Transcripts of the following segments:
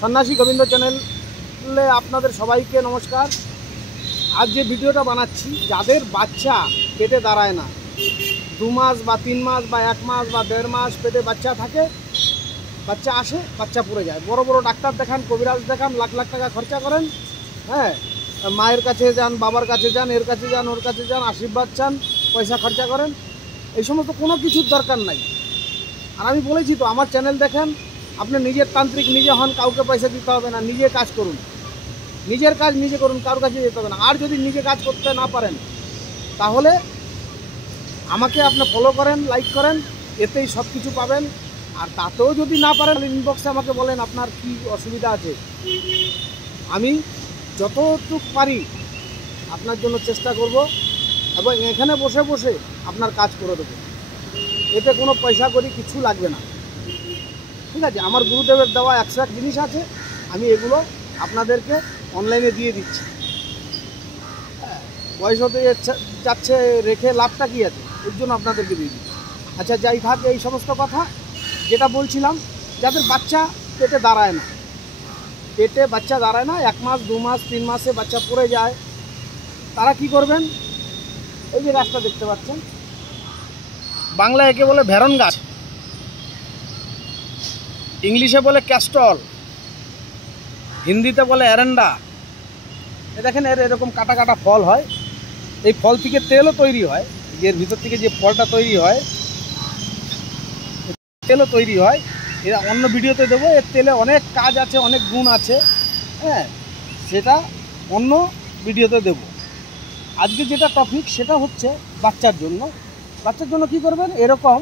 সন্ন্যাসী গোবিন্দ চ্যানেলে আপনাদের সবাইকে নমস্কার। আজ যে ভিডিওটা বানাচ্ছি, যাদের বাচ্চা পেটে দাঁড়ায় না, 2 মাস বা 3 মাস বা 1 মাস বা 1.5 মাস পেটে বাচ্চা থাকে, বাচ্চা আসে, বাচ্চা পড়ে যায়, বড় বড় ডাক্তার দেখান, কবিরাজ দেখান, লাখ লাখ টাকা খরচা করেন, হ্যাঁ, মায়ের কাছে যান, বাবার কাছে যান, এর কাছে যান, ওর কাছে যান, আশীর্বাদ চান, পয়সা খরচা করেন। এই সমস্ত কোনো কিছুর দরকার নাই। আর আমি বলেছি তো, আমার চ্যানেল দেখেন, আপনি নিজের তান্ত্রিক নিজে হন, কাউকে পয়সা দিতে হবে না, নিজে কাজ করুন, নিজের কাজ নিজে করুন, কারোর কাছে যেতে হবে না। আর যদি নিজে কাজ করতে না পারেন, তাহলে আমাকে আপনি ফলো করেন, লাইক করেন, এতেই সব কিছু পাবেন। আর তাতেও যদি না পারেন, ইনবক্সে আমাকে বলেন আপনার কি অসুবিধা আছে। আমি যতটুকু পারি আপনার জন্য চেষ্টা করব, এবং এখানে বসে বসে আপনার কাজ করে দেবো। এতে কোনো পয়সা করি কিছু লাগবে না, ঠিক আছে। আমার গুরুদেবের দেওয়া 101 জিনিস আছে, আমি এগুলো আপনাদেরকে অনলাইনে দিয়ে দিচ্ছি। বয়স হতে যাচ্ছে, রেখে লাভটা কী আছে, এর জন্য আপনাদেরকে দিয়ে দিচ্ছি। আচ্ছা, যাই থাক এই সমস্ত কথা। যেটা বলছিলাম, যাদের বাচ্চা পেটে দাঁড়ায় না, পেটে বাচ্চা দাঁড়ায় না, 1 মাস 2 মাস 3 মাসে বাচ্চা পড়ে যায়, তারা কি করবেন? এই যে গাছটা দেখতে পাচ্ছেন, বাংলায় একে বলে ভেরন গাছ, ইংলিশে বলে ক্যাস্টল, হিন্দিতে বলে এরেন্ডা। এ দেখেন, এর এরকম কাটা কাটা ফল হয়। এই ফল থেকে তেলও তৈরি হয়, এর ভিতর থেকে যে ফলটা তৈরি হয়, তেলও তৈরি হয়। এরা অন্য ভিডিওতে দেবো। এর তেলে অনেক কাজ আছে, অনেক গুণ আছে, হ্যাঁ, সেটা অন্য ভিডিওতে দেব। আজকে যেটা টপিক, সেটা হচ্ছে বাচ্চার জন্য। বাচ্চার জন্য কি করবেন? এরকম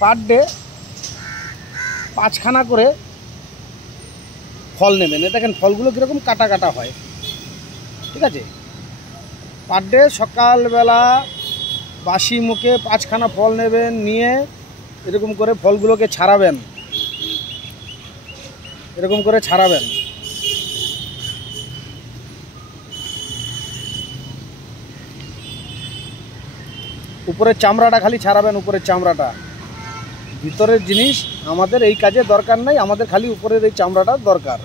পার ডে 5খানা করে ফল নেবেন। এ দেখেন ফলগুলো কীরকম কাটা কাটা হয়, ঠিক আছে। পার ডে সকালবেলা বাসি মুখে 5খানা ফল নেবেন, নিয়ে এরকম করে ফলগুলোকে ছাড়াবেন, এরকম করে ছাড়াবেন। উপরের চামড়াটা খালি ছাড়াবেন, উপরের চামড়াটা। ভিতরের জিনিস আমাদের এই কাজে দরকার নেই, আমাদের খালি উপরের এই চামড়াটা দরকার।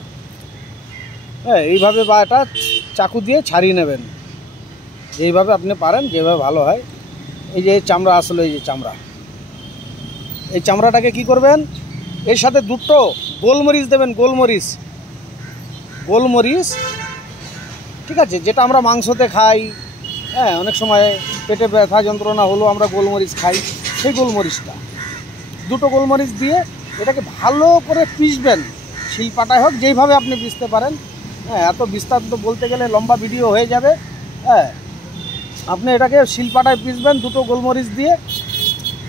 হ্যাঁ, এইভাবে বা এটা চাকু দিয়ে ছাড়িয়ে নেবেন, যেইভাবে আপনি পারেন, যেভাবে ভালো হয়। এই যে চামড়া আসলে, এই যে চামড়া, এই চামড়াটাকে কি করবেন? এর সাথে 2টো গোলমরিচ দেবেন, গোলমরিচ, গোলমরিচ, ঠিক আছে, যেটা আমরা মাংসতে খাই। হ্যাঁ, অনেক সময় পেটে ব্যথা যন্ত্রণা হলো আমরা গোলমরিচ খাই, সেই গোলমরিচটা, 2টো গোলমরিচ দিয়ে এটাকে ভালো করে পিষবেন, শিলপাটায় হোক, যেইভাবে আপনি পিষতে পারেন। হ্যাঁ, এত বিস্তারিত বলতে গেলে লম্বা ভিডিও হয়ে যাবে। হ্যাঁ, আপনি এটাকে শিলপাটায় পিষবেন 2টো গোলমরিচ দিয়ে।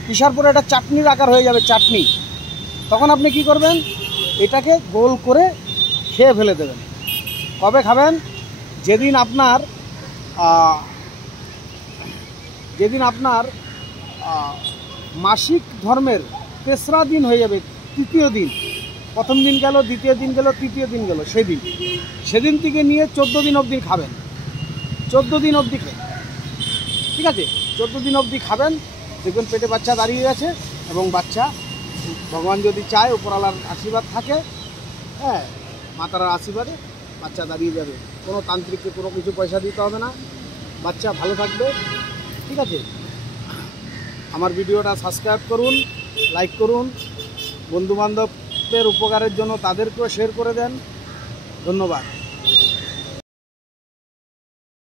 পিষার পরে এটা চাটনির আকার হয়ে যাবে, চাটনি। তখন আপনি কি করবেন? এটাকে গোল করে খেয়ে ফেলে দেবেন। কবে খাবেন? যেদিন আপনার মাসিক ধর্মের 3রা দিন হয়ে যাবে, 3য় দিন। প্রথম দিন গেল, 2য় দিন গেল, 3য় দিন গেল, সেদিন থেকে নিয়ে 14 দিন অবধি খাবেন। 14 দিন অবধি খেয়ে, ঠিক আছে, 14 দিন অবধি খাবেন। দেখবেন পেটে বাচ্চা দাঁড়িয়ে গেছে, এবং বাচ্চা, ভগবান যদি চায়, উপরওয়ালার আশীর্বাদ থাকে, হ্যাঁ, মাতারার আশীর্বাদে বাচ্চা দাঁড়িয়ে যাবে। কোনো তান্ত্রিককে কোনো কিছু পয়সা দিতে হবে না, বাচ্চা ভালো থাকবে, ঠিক আছে। আমার ভিডিওটা সাবস্ক্রাইব করুন, লাইক করুন, বন্ধুবান্ধবদের উপকারের জন্য তাদেরকেও শেয়ার করে দেন। ধন্যবাদ।